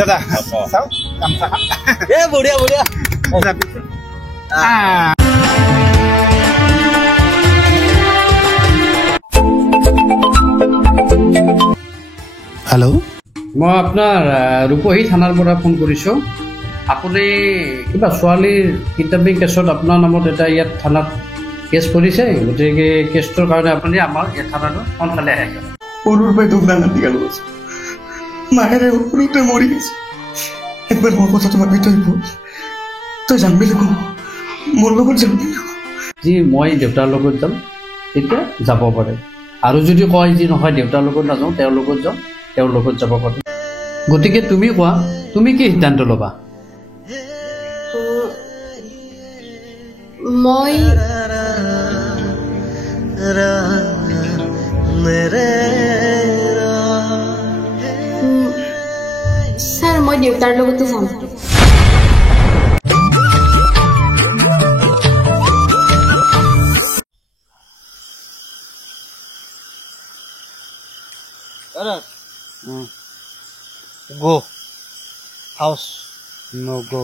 দাদা চাও গামছা বঢ়িয়া বঢ়িয়া হেল্ল' মই আপোনাৰ ৰূপহী থানাৰ পৰা ফোন কৰিছোঁ আপুনি কিবা ছোৱালীৰ কিডনেপিং কেছত আপোনাৰ নামত এটা ইয়াত থানাত কেছ কৰিছে গতিকে কেছটোৰ কাৰণে আপুনি আমাৰ এই থানাটো সোনকালে আহে সৰুৰ পৰাই তোক নাঙাতি গালো আছে মায়েৰে সৰুতে মৰি গৈছে একবাৰ মোৰ কথা তোমাক তই তই যাম বুলি কওঁ মোৰ লগত যাম বুলি যি মই দেউতাৰ লগত যাম তেতিয়া যাব পাৰে আৰু যদি কয় যি নহয় দেউতাৰ লগত নাযাওঁ তেওঁৰ লগত যাওঁ তেওঁৰ লগত যাব পাৰে গতিকে তুমি কোৱা তুমি কি সিদ্ধান্ত ল'বা মই ছাৰ মই দেউতাৰ লগতে যাম Go. House. No go.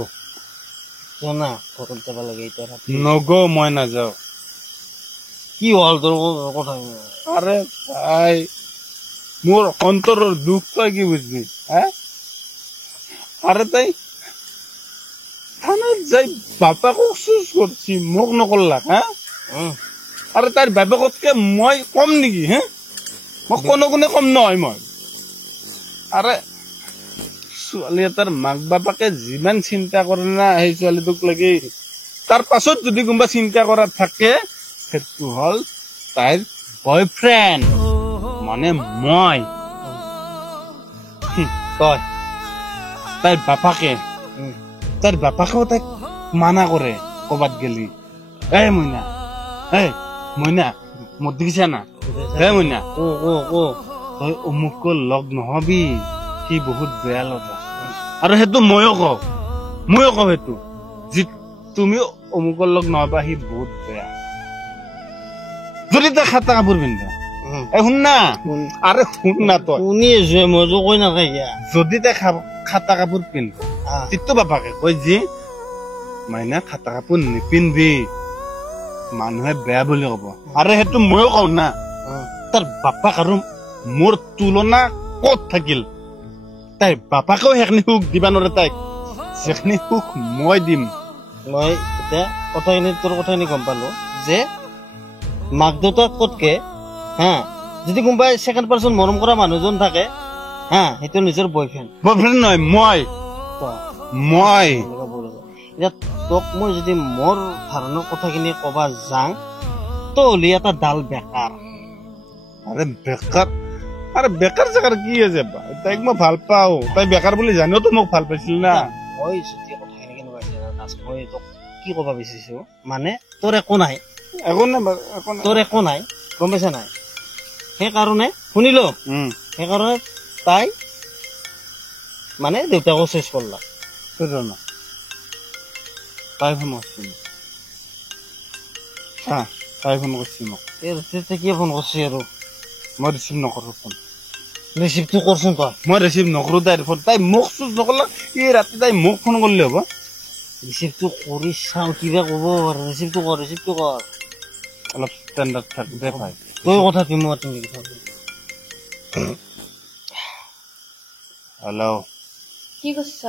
Jona, ঘৰত যাব লাগে এতিয়া ৰাতি। No go মই নাযাওঁ। কি হ'ল তোৰ কথা? আৰে ভাই মোৰ অন্তৰৰ দুখ তই কি বুঝবি আৰে তাই থানাত যাই বাপাকক চুজ কৰছি মোক নকৰলাক আৰে তাইৰ বাপেকতকে মই কম নেকি মই কোনো গুণে কম নহয় মই আৰে ছোৱালী এটাৰ মাক বাপাকে যিমান চিন্তা কৰে না সেই ছোৱালীটোক লাগি তাৰ পাছত যদি কোনোবা চিন্তা কৰা থাকে সেইটো হল তাইৰ বয়ফ্ৰেণ্ড মানে মই তই তাইৰ বাপাকেও তাইক মানা কৰে কবাত গেলি মইনা মোৰ দেখিছা না মইনা তই অমুক লগ নহবি সি বহুত বেয়া লগা আৰু সেইটো ময়ো কওঁ সেইটো যি তুমি অমুকৰ লগ নহবা সি বহুত বেয়া যদি তই খাতা কাপোৰ পিন্ধা শুন না আৰে শুন না তই শুনি আছো মইতো কৈ নাথাকিয়া যদি তই খাতা কাপোৰ পিন্ধ তেতিয়া বাপাকে কয় যি মাইনা খাতা কাপোৰ নিপিন্ধবি মানুহে বেয়া বুলি কব আৰু সেইটো ময়ো কওঁ না তাৰ বাপাক আৰু মোৰ তুলনা কত থাকিল তাই বাপাকেও সেইখিনি সুখ দিবা নোৱাৰে তাইক সেইখিনি সুখ মই দিম মই এতিয়া কথাখিনি তোৰ কথাখিনি গম পালো যে মাক দেউতাক কতকে যদি কোনোবাই ছেকেণ্ড পাৰ্চন মৰম কৰা মানুহজন থাকে সেইটো নিজৰ বয়ফ্ৰেণ্ড নহয় মই এতিয়া তোক মই যদি মোৰ ধাৰণৰ কথাখিনি কবা যাওঁ তলি এটা ডাল বেকাৰ আৰে বেকাৰ জেগাৰ কি আছে তাইক মই ভাল পাওঁ তাই বেকাৰ বুলি জানিওতো মোক ভাল পাইছিল না মই যদি কথাখিনি কেনেকুৱা মই তোক কি কবা বিচাৰিছো মানে তোৰ একো নাই তোৰ একো নাই গম পাইছা নাই সেইকাৰণে শুনিলো সেইকাৰণে তাই মানে দেউতাকো চেষ্টা কৰলা তাই ফোন কৰছি তাই ফোন কৰছি মোক কি ফোন কৰছি আৰু মই ৰিসিভ নকৰো ফোন ৰিসিভটো কৰছুন তই মই ৰিসিভ নকৰো তাইৰ ফোন তাই মোক চুজ নকৰলা এই ৰাতি তাই মোক ফোন কৰিলে হ'ব ৰিসিভটো কৰি চাওঁ কিবা ক'ব ৰিসিভটো কৰ অলপ ষ্টেণ্ডাৰ্ড থাক দে ভাই তই কথা তুমি হেল্ল' কি কৈছ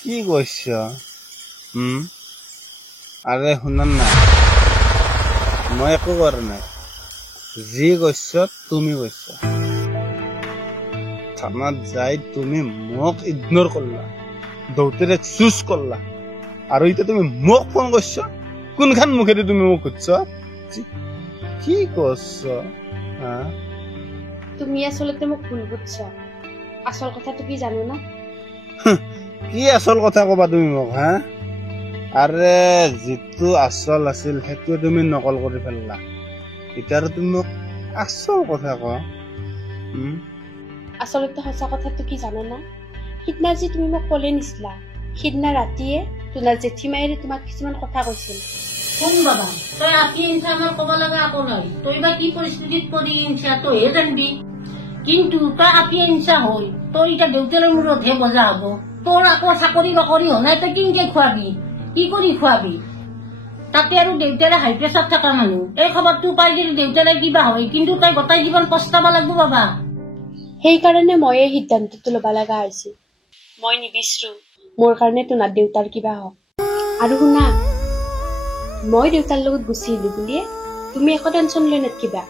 কি কৈছ আৰে শুনা না মই একো কৰা নাই যি কৈছ তুমি কৈছ থানাত যাই তুমি মোক ইগনোৰ কৰলা দৌতেৰে চুজ কৰলা আৰু এতিয়া তুমি মোক ফোন কৰিছ কোনখান মুখেদি তুমি মোক সুধছ কি কৈছ তুমি আচলতে মোক ভুল বুঝছ আসল কথাটো কি জানো না কি আসল কথা কবা তুমি মোক আৰে যিটো আসল আছিল সেইটো তুমি নকল কৰি ফেললা এতিয়া তুমি মোক আসল কথা ক আচলতে সঁচা কথাটো কি জানো না সিদিনা যে তুমি মোক কলে নিছিলা সিদিনা ৰাতিয়ে তোমাৰ জেঠিমাইৰে তোমাক কিছুমান কথা কৈছিল কোন বাবা তই আপি ইনসা আমার কবা লাগা আকো নাই তই বা কি পরিস্থিতিত পড়ি ইনসা তো হে জানবি কিন্তু তই আপি ইনচা হল তোৰ এতিয়া দেউতালৈ মূৰতহে বজা হব তোৰ আকৌ চাকৰি বাকৰি হনাই তই কিনকে খুৱাবি কি কৰি খুৱাবি তাতে আৰু দেউতাৰে হাই প্ৰেছাৰ থকা মানুহ এই খবৰটো পাই যদি দেউতাৰে কিবা হয় কিন্তু তই গোটাই জীৱন পস্তাব লাগিব বাবা সেইকাৰণে মই এই সিদ্ধান্তটো ল'ব লগা হৈছে মই নিবিচাৰো মোৰ কাৰণে তোমাৰ দেউতাৰ কিবা হওক আৰু শুনা মই দেউতাৰ লগত গুচি আহিলো বুলিয়ে তুমি একো টেনশ্যন লৈ নাথাকিবা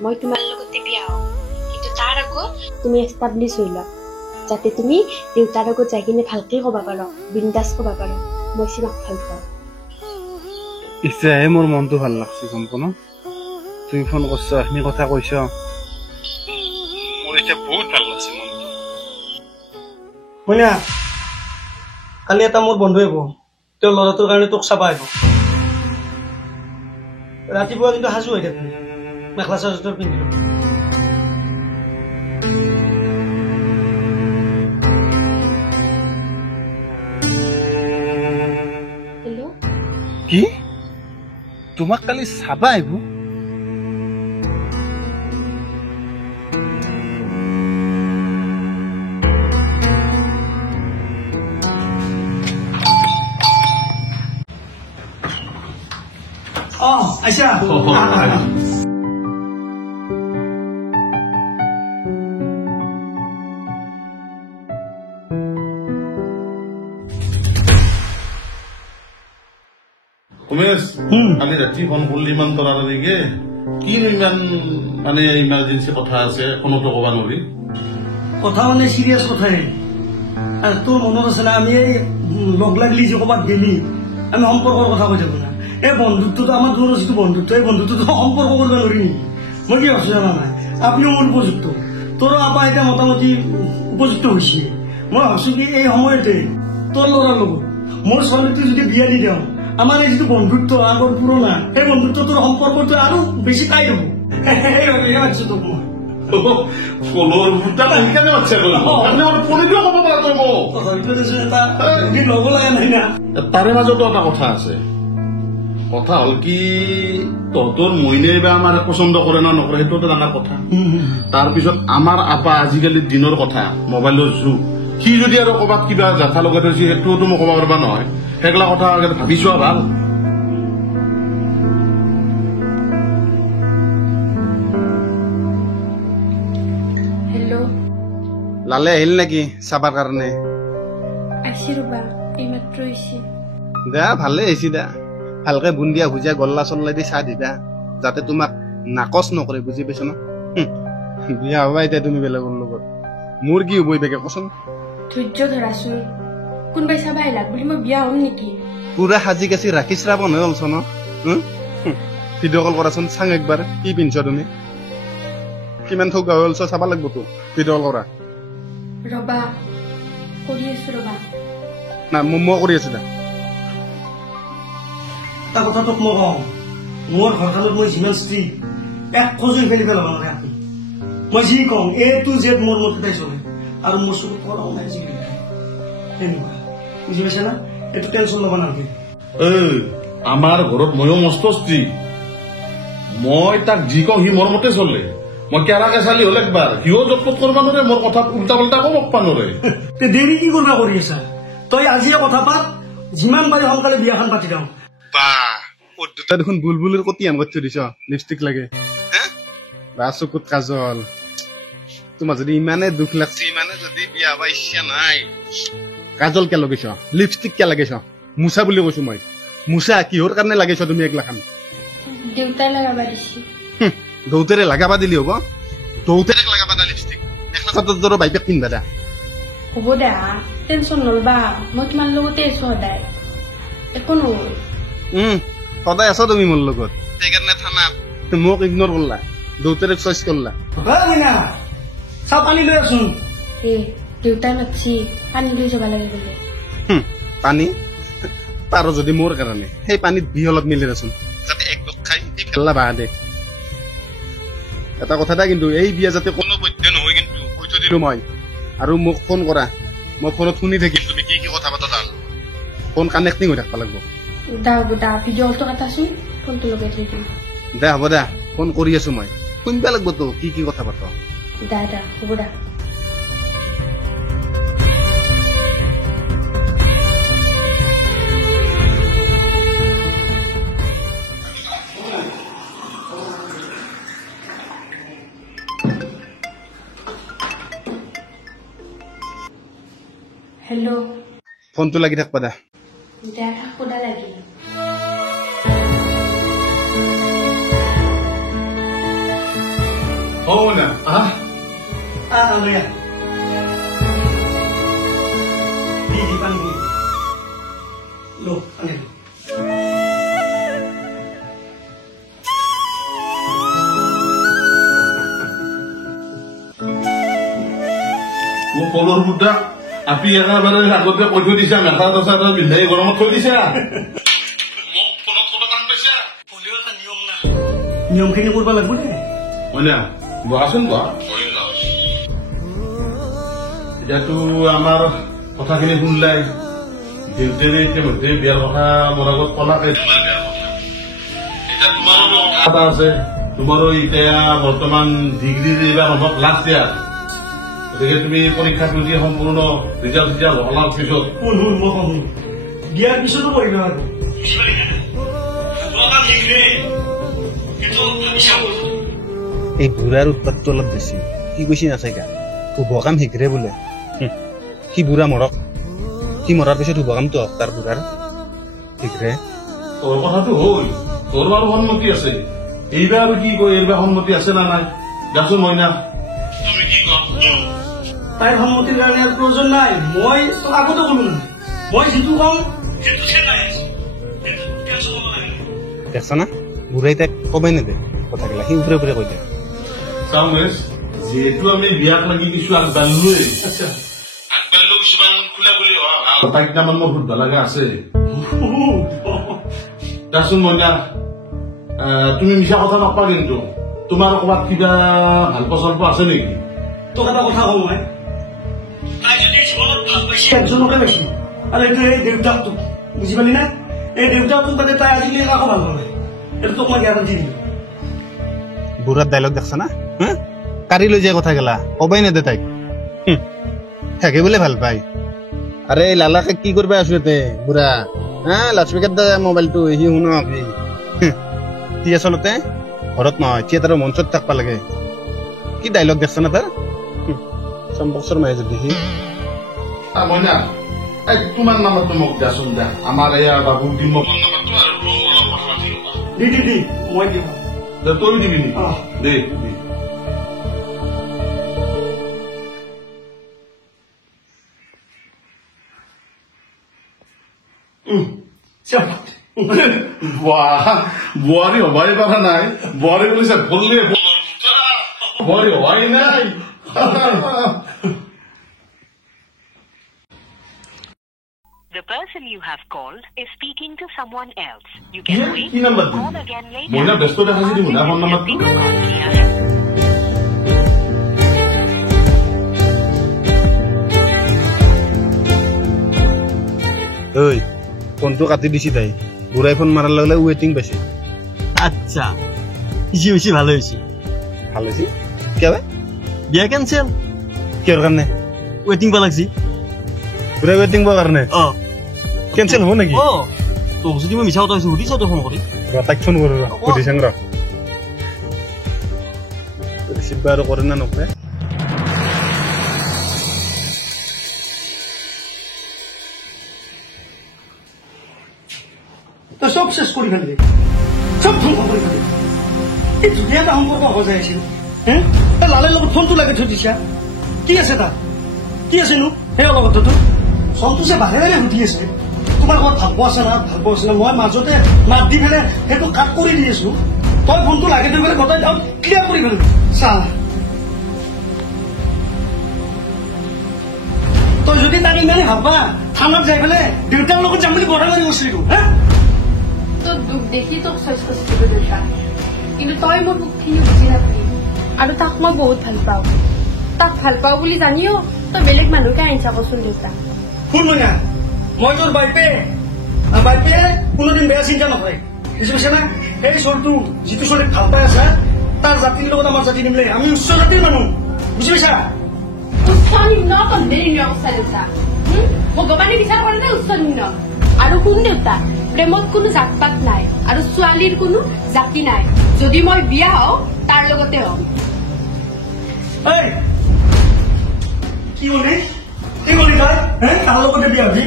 মই তোমাৰ লগতে বিয়া হম কিন্তু তাৰ আগত তুমি এষ্টাব্লিছ হৈ লোৱা যাতে তুমি দেউতাৰ আগত যাই কিনে ভালকে ক'ব পাৰা বিন্দাছ ক'ব পাৰা মই চিমাক ভাল পাওঁ এতিয়াহে মোৰ মনটো ভাল লাগছে গম পোৱা ন তুমি ফোন কৰিছ এইখিনি কথা কৈছ মোৰ এতিয়া বহুত ভাল লাগছে মনটো মইনা কালি এটা মোৰ বন্ধু আহিব তেওঁৰ ল'ৰাটোৰ কাৰণে তোক চাব আহিব ৰাতিপুৱা কিন্তু সাজু হৈ থাকিবি মেখেলা চাদৰ পিন্ধিব হেল্ল' কি তোমাক কালি চাবা আহিব আচ্ছা উমেশ কালি ৰাতি ফোন কৰিলি ইমান তৰাতৰিকে কিনো ইমান মানে ইমাৰ্জেঞ্চি কথা আছে কোনোতো ক'ব নোৱাৰি কথা মানে চিৰিয়াছ কথাই আৰু তোৰ মনত আছে না আমি এই লগ লাগলি যে ক'ৰবাত গেলি আমি সম্পৰ্কৰ কথা কৈ থাকো না এই বন্ধুত্বটো আমাৰ দূৰৰ যিটো বন্ধুত্ব এই বন্ধুত্বটো সম্পৰ্ক কৰিব নোৱাৰি নেকি মই কি ভাবছো জানা নাই আপুনিও মোৰ উপযুক্ত তোৰো আপা এতিয়া মোটামুটি উপযুক্ত হৈছে মই ভাবছো কি এই সময়তে তোৰ ল'ৰাৰ লগত মোৰ ছোৱালীটো যদি বিয়া দি দিওঁ আমাৰ এই যিটো বন্ধুত্ব আগৰ পুৰণা সেই বন্ধুত্বটোৰ সম্পৰ্কটো আৰু বেছি টাইট হ'ব সেই ভাবিছো তোক মই কলৰ ভূটা সেইকাৰণে বাচ্চা কৰিব আপুনি অলপ পঢ়িলেও ক'ব পাৰা তই মোক হয়তো এটা ল'ব লগা নাই না তাৰে মাজতো এটা কথা আছে কথা হ'ল কি তহঁতৰ মইনে বা আমাৰ পচন্দ কৰে না নকৰে সেইটো এটা ডাঙৰ কথা তাৰপিছত আমাৰ আপা আজিকালি দিনৰ কথা মোবাইলৰ যুগ সি যদি আৰু ক'ৰবাত কিবা জাথা লগাই থৈছে সেইটোতো মই ক'ব পাৰিবা নহয় সেইগিলা কথা ভাবি চোৱা ভাল হেল্ল' লালে আহিল নেকি চাবাৰ কাৰণে আহিছে ৰ'বা এইমাত্ৰ আহিছে দে ভালে আহিছে দে ভালকে বুন্দিয়া ভুজিয়া গল্লা চল্লা দি চাহ দিবা যাতে তোমাক নাকচ নকৰে বুজি পাইছ ন বিয়া হবা এতিয়া তুমি বেলেগৰ লগত মোৰ কি হব বেগে কচোন ধৈৰ্য ধৰাচোন কোনোবাই চাবা আহিলাক বুলি মই বিয়া হ'ম নেকি পুৰা সাজি কাচি ৰাখি শ্ৰাবণ হৈ অলছ ন ভিডিঅ' কল কৰাচোন চাং একবাৰ কি পিন্ধছ তুমি কিমান থৌক হৈ অলছ চাবা লাগিব তো ভিডিঅ' কল কৰা ৰবা কৰি আছো ৰবা না মই কৰি আছো দে এটা কথা তোক মই কওঁ মোৰ ঘৰখনত মই যিমান স্ত্ৰী এক খোজো ফেলি পেলাব নোৱাৰে আপুনি মই যি কওঁ এ টু জেড মোৰ মতে চলে আৰু মোৰ চকুত কৰাও নাই যি তেনেকুৱা বুজি পাইছে না এইটো টেনশ্যন ল'ব নালাগে আমাৰ ঘৰত ময়ো মস্ত স্ত্ৰী মই তাক যি কওঁ সি মোৰ মতে চলে মই কেৰাকে চালি হ'ল একবাৰ সিও জপত কৰিব নোৱাৰে মোৰ কথা উল্টা পাল্টা ক'ব নোৱাৰে দেৰি কি কৰিব কৰি আছা তই আজিয়ে কথা পাত যিমান পাৰি সোনকালে বিয়াখন পাতি দিওঁ দুটা দেখোন বুলবুলিৰ কতি আন কৰি থৈ দিছ লিপষ্টিক লাগে বা চকুত কাজল তোমাৰ যদি ইমানে দুখ লাগছে ইমানে যদি বিয়া হবা ইচ্ছা নাই কাজল কে লগাইছ লিপষ্টিক কে লগাইছ মুছা বুলি কৈছো মই মুছা কিহৰ কাৰণে লগাইছ তুমি একলাখান দেউতাই লগাবা দিছি দৌতেৰে লগাবা দিলি হ'ব দৌতেৰে লগাবা দা লিপষ্টিক মেখেলা চাদৰ দৰে বাইপেক পিন্ধবা দা হ'ব দে টেনশ্যন নলবা মই তোমাৰ লগতে আছো সদায় একো নহয় সদায় আছ তুমি মোৰ লগত সেইকাৰণে থানাত মোক ইগনৰ কৰলা দৌতেৰে চইচ কৰলা চাহ পানী লৈ আছোন দেউতাই মাতছি পানী লৈ যাব লাগে বোলে পানী পাৰ যদি মোৰ কাৰণে সেই পানীত বি অলপ মিলি দেচোন যাতে এক গোট খাই পেলা বাহা দে এটা কথা দা কিন্তু এই বিয়া যাতে কোনো বৈধ্য নহয় কিন্তু কৈ থৈ দিলো মই আৰু মোক ফোন কৰা মই ফোনত শুনি থাকিম তুমি কি কি কথা পাতা তাৰ ফোন কানেক্টিং হৈ থাকিব লাগিব দা ভিডিঅ'টো কাটাচোন ফোনটো লগাই থৈ দিম দে হ'ব দে ফোন কৰি আছো মই শুনবা লাগিব তো কি কি কথা পাত দা হ'ব দা হেল্ল' ফোনটো লাগি থাকবা দা থাকব দা লাগি মইনা আলয়া দি পানি লো আনে মোৰ কলৰ মুদ্ৰা আপি একেবাৰে আগতে কৈ থৈ দিছা মেখা তচা পিন্ধাই গৰমত থৈ দিছা মোক ফোনত ক'ব টান পাইছা হ'লেও এটা নিয়ম না নিয়মখিনি কৰিব লাগিব নে মইনা বহাচোন বহা এতিয়াতো আমাৰ কথাখিনি শুনলাই দেউতাৰে ইতিমধ্যে বিয়াৰ কথা মোৰ আগত কলাকে এতিয়া তোমাৰো কথা এটা আছে তোমাৰো এতিয়া বৰ্তমান ডিগ্ৰীৰ এইবাৰ হ'ব লাষ্ট ইয়াৰ গতিকে তুমি পৰীক্ষাটো যি সম্পূৰ্ণ ৰিজাল্ট ওলাৰ পিছত বিয়াৰ পিছতো কৰিব আৰু এই বুঢ়াৰ উৎপাতটো অলপ বেছি কি কৈছি নাচাইকা শুভ কাম শিকৰে বোলে সি বুঢ়া মৰক সি মৰাৰ পিছত শুভ কামটো হওক তাৰ বুঢ়াৰ শিকৰে তোৰ কথাটো হ'ল তোৰ বাৰু সন্মতি আছে এইবাৰ আৰু কি কয় এইবাৰ সন্মতি আছে না নাই যাচোন মইনা তুমি কি কোৱা তাইৰ সন্মতিৰ কাৰণে আৰু প্ৰয়োজন নাই মই আগতে কলো নাই মই যিটো কওঁ সেইটো দেখছ না বুঢ়াই তাইক কবাই নেদে কথাগিলা সি উপৰে উপৰে কৈ দিয়ে চাওঁগেছ যিহেতু আমি বিয়াত লাগি কিছু আগবাঢ়িলোৱেই আগবাঢ়িলেও কিছুমান খোলা খুলি কথা কেইটামান মোৰ সুধিব লগা আছে যাচোন মইনা তুমি মিছা কথা নকবা কিন্তু তোমাৰ ক'ৰবাত কিবা ভাল পচন্দ আছে নেকি তোক এটা কথা কওঁ মই তাই যদি জীৱনত ভাল পাইছে একজনকে পাইছে আৰু এইটো এই দেউতাকটোক বুজি পালি না এই দেউতাকটোক বাদে তাই আজিকালি কাকো ভাল পালে এইটো তোক মই গেৰাণ্টি দিম বুঢ়াৰ ডাইলগ দেখছ না কাঢ়ি লৈ যায় কথা গেলা কবাই নেদে তাইক থাকে বোলে ভাল পাই আৰে লালাকে কি কৰিব আছো ইয়াতে বুঢ়া লাউডস্পীকাৰ দে মোবাইলটো সি শুনক সি আচলতে ঘৰত নহয় থিয়েটাৰৰ মঞ্চত থাকবা লাগে কি ডাইলগ দেখছ না তাৰ চম্পকচৰ মায়ে যদি সি মইনা তোমাৰ নামতো মোক দেচোন দে আমাৰ এয়া বাবু দিম নামতো আৰু অলপ কথা পাতি দি মই দিম তই দিবি নি দে বোৱাৰী হবাই পাৰা নাই বোৱাৰী বুলিছে ভুললে বোৱাৰী হোৱাই নাই The person you have called is speaking to someone else. You can wait কি নাম্বার call again later. মইনা ব্যস্ত দেখাইছি দিব না ফোন নাম্বারটো ঐ ফোনটো কাটি দিছি তাই বুঢ়াই ফোন মাৰাৰ লগে লগে ৱেটিং পাইছে আচ্ছা ইজি বেশি ভালো হয়েছে ভাল হৈছে কিয় বিয়া কেনসেল কিহৰ কাৰণে ওয়েটিং পা লাগছি বুঢ়াই ৱেটিং পোৱাৰ কাৰণে কেনচেল হ'ব নেকি তোক যদি মই মিছা কথা কৈছো সুধিছ তই ফোন কৰি তাইক ফোন কৰো সুধিছাং ৰ ৰিচিভ আৰু কৰে না নকৰে তই চব শেষ কৰি ফেলিবি চব ধ্বংস কৰি ফেলিবি এই ধুনীয়া এটা সম্পৰ্ক সজাই আছিল লালেৰ লগত ফোনটো লাগি থৈ দিছা কি আছে তাত কি আছেনো সেই অলপ কথাটো সন্তোষে বাৰে বাৰে সুধি আছে তোমাৰ ঘৰত ভাল পোৱা আছে না মই মাজতে মাত দি পেলাই সেইটো কাট কৰি দি আছো তই ফোনটো লাগি থৈ পেলাই গোটাই যাওঁ ক্লিয়াৰ কৰি ফেলিবি চা তই যদি তাক ইমানে ভাবা থানাত যাই পেলাই দেউতাৰ লগত যাম বুলি বৰা মাৰি গৈছিলো তোৰ দুখ দেখি তোক চইচ কৰিছিলো দেউতা কিন্তু তই মোৰ দুখখিনি বুজি নাপালি আৰু তাক মই বহুত ভাল পাওঁ তাক ভাল পাওঁ বুলি জানিও তই বেলেগ মানুহকে আনিছা কচোন দেউতা শুন না মই তোৰ বাইপে কোনোদিন বেয়া চিন্তা নকৰে বুজি পাইছে না সেই চলটো যিটো চলিক ভাল পাই আছা তাৰ জাতিৰ লগত আমাৰ জাতি নিমিলে আমি উচ্চ জাতিৰ মানুহ বুজি পাইছা উচ্চ নিম্ন কন্ধে নিম্ন অৱস্থা দেউতা ভগৱানে বিচাৰ কৰে যে উচ্চ নিম্ন আৰু কোন দেউতা প্ৰেমত কোনো জাত পাত নাই আৰু ছোৱালীৰ কোনো জাতি নাই যদি মই বিয়া হওঁ তাৰ লগতে হওঁ কি কলি তই তাৰ লগতে বিয়া হবি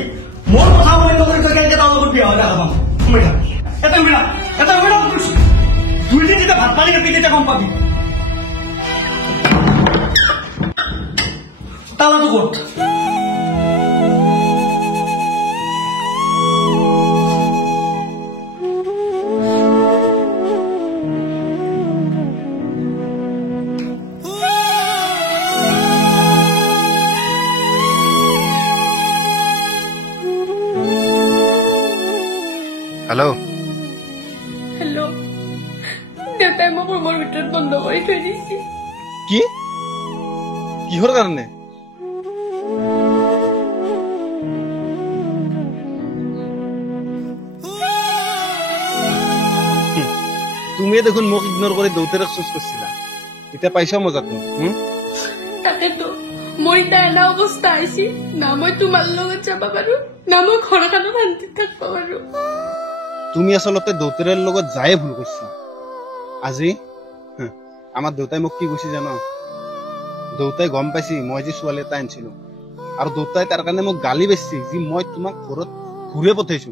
মোৰ কথা মনে নকৰি তই কেনেকে তাৰ লগত বিয়া হয় দেখা পাম এটা দুইদিন যেতিয়া ভাত পানী খাবি তেতিয়া গম পাবি তালাটো ক'ত হেল্ল' হেল্ল' দেউতাই মোক ৰুমৰ ভিতৰত বন্ধ কৰি থৈ দিছে কি কিহৰ কাৰণে তুমিয়ে দেখোন মোক ইগনোৰ কৰি দেউতাৰক চুজ কৰিছিলা এতিয়া পাইছা মজাটো তাকেতো মোৰ এতিয়া এনে অৱস্থা হৈছে না মই তোমাৰ লগত যাব পাৰো না মই ঘৰখনো শান্তিত থাকিব পাৰো তুমি আচলতে দেউতাৰৰ লগত যায়ে ভুল কৰিছা আজি আমাৰ দেউতাই মোক কি কৈছে জানো দেউতাই গম পাইছি মই যে ছোৱালী এটা আনিছিলো আৰু দেউতাই তাৰ কাৰণে মোক গালি বেচছি যে মই তোমাক ঘৰত ঘূৰে পঠাইছো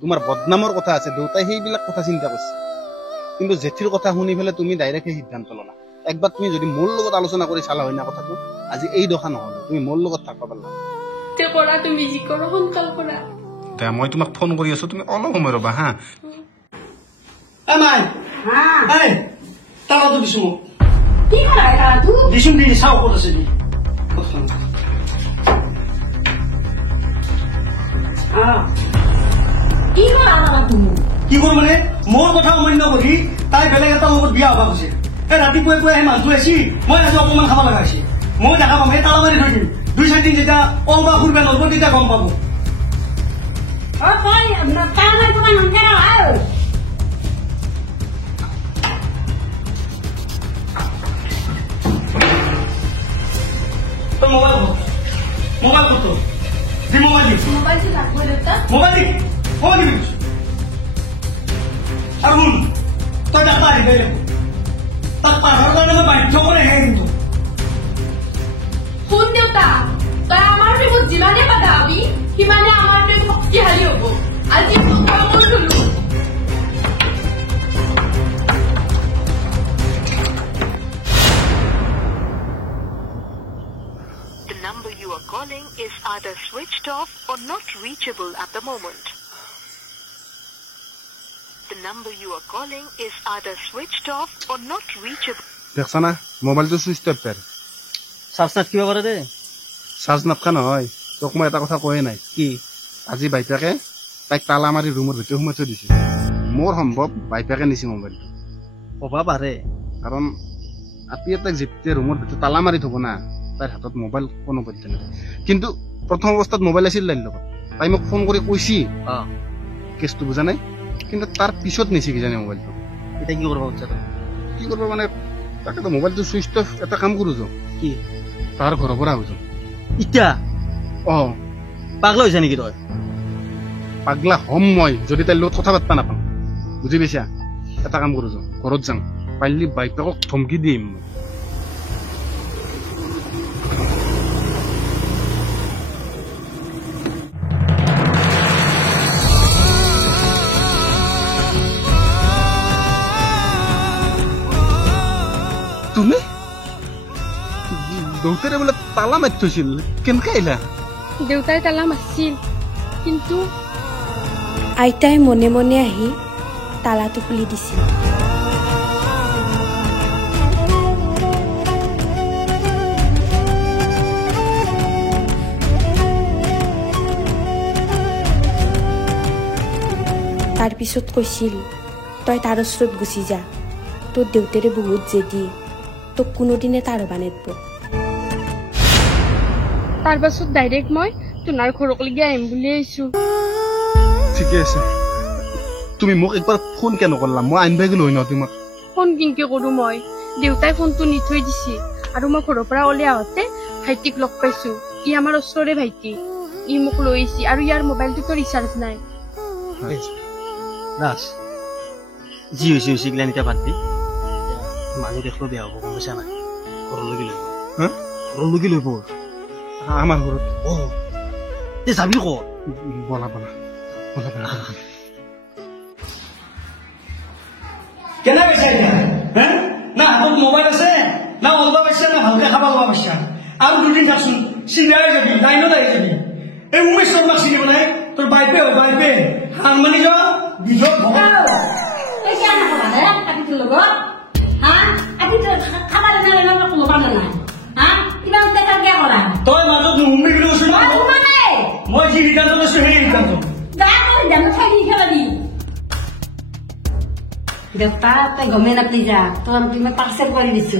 তোমাৰ বদনামৰ কথা আছে দেউতাই সেইবিলাক কথা চিন্তা কৰিছে কিন্তু জেঠিৰ কথা শুনি পেলাই তুমি ডাইৰেক্ট সেই সিদ্ধান্ত ল'লা একবাৰ তুমি যদি মোৰ লগত আলোচনা কৰি চালা হয় না কথাটো আজি এই দশা নহ'ল তুমি মোৰ লগত থাকিব পাৰিলা কৰা তুমি যি কৰা সোনকাল কৰা মই তোমাক ফোন কৰি আছো তুমি অলপ সময় ৰবা হা তালাটো দিছো মোক কি কৰা তালাটো দিছো দি চাও ক'ত আছে দি কি কৰা তুমি কি কৰো মানে মোৰ কথা অমান্য কৰি তাই বেলেগ এটা লগত বিয়া হবা কৈছে ৰাতিপুৱাই পুৱাই সেই মানুহটো আহিছি মই আজি অকমান খাব লগা হৈছে মই দেখা পাম এই তালা মাৰি থৈ দিম 2-4 দিন যেতিয়া অলবা ফুৰিব নগব তেতিয়া গম পাব মোবাইল কত দি মোবাইল দি আৰু শুন তই ডাক্তাৰ আহিবি তাক পাহাৰৰ কাৰণে মই বাধ্য কৰেহে কিন্তু শুন দেউতা তই আমাৰ প্ৰেমত যিমানে বাধা হবি সিমানে আমাৰ প্ৰেম শক্তিশালী হব আজি The number you are calling is either switched off or not reachable at the moment. The number you are calling is either switched off or not reachable. দেখছা না মোবাইলটো সুইচ অফ পাৰ চাৰ্জ নাট কিবা কৰে দে চাৰ্জ নাপকা নহয় তোক মই এটা কথা কৈয়ে নাই কি আজি বাইপাকে তাইক তালা মাৰি ৰুমৰ ভিতৰত সোমাই থৈ দিছে মোৰ সম্ভৱ বাইপাকে নিছে মোবাইলটো ক'বা পাৰে কাৰণ আপি তাক যেতিয়া ৰুমৰ ভিতৰত তালা মাৰি থব না তাইৰ হাতত মোবাইল কোনো পধ্যে নাই কিন্তু প্ৰথম অৱস্থাত মোবাইল আছিল তাইৰ লগত তাই মোক ফোন কৰি কৈছি কেছটো বুজা নাই কিন্তু তাৰ পিছত নিছে কিজানি মোবাইলটো এতিয়া কি কৰিব বিচাৰা কি কৰিব মানে তাকেতো মোবাইলটো চুইচ অফ এটা কাম কৰো যাওঁ কি তাৰ ঘৰৰ পৰা আহো যাওঁ এতিয়া পাগলা হৈছে নেকি তই পাগলা হম মই যদি তাইৰ লগত কথা পাতিব নাপাওঁ বুজি পাইছা এটা কাম কৰো যাওঁ ঘৰত যাওঁ পাৰিলে বাইপাকক ধমকি দিম তুমি দেউতাৰে বোলে তালা মাৰি থৈছিল কেনেকে আহিলা দেউতাই তালা মাৰিছিল কিন্তু আইতাই মনে মনে আহি তালাটো খুলি দিছিল তাৰ পিছত কৈছিল তই তাৰ ওচৰত গুচি যা তোৰ দেউতাৰে বহুত জেদি তোক কোনোদিনে তাৰ হবা নেদব তাৰ পাছত ডাইৰেক্ট মই তোমাৰ ঘৰকলৈকে আহিম বুলি আহিছো ঠিকে আছে তুমি মোক একবাৰ ফোন কিয় নকৰলা মই আনিব গলো হয় ন তোমাক ফোন কিনকে কৰো মই দেউতাই ফোনটো নি থৈ দিছে আৰু মই ঘৰৰ পৰা ওলাই আহোঁতে ভাইটিক লগ পাইছো। ই আমাৰ ওচৰৰে ভাইটি। ই মোক লৈ আহিছে আৰু ইয়াৰ মোবাইলটোতো ৰিচাৰ্জ নাই। দাস যি হৈছে হৈছে এইগিলা এতিয়া বাদ দি মানুহ দেখিব বেয়া হ'ব গম পাইছা নাই ঘৰলৈকে লৈ ঘৰলৈকে লৈ পৰ আমাৰ ঘৰত এই যাবি ক'ত বনা বনা বনা বনা কেনে পাইছা এতিয়া না হাতত মোবাইল আছে না ওলবা পাইছা না ভালকে খাব লোৱা পাইছা আৰু দুদিন থাকচোন চিধাই যাবি লাইনত আহি যাবি এই উমেশ শৰ্মাক চিনিব নাই তোৰ বাইপে হয় বাইপে হাৰমানি যোৱা বিজয় ভগা তই মাজত নুহুমি বুলি কৈছো মই যি সিদ্ধান্ত লৈছো সেই সিদ্ধান্ত দেউতা তই গমেই নাপালি যা তোৰ মই পাৰ্চেল কৰি দিছো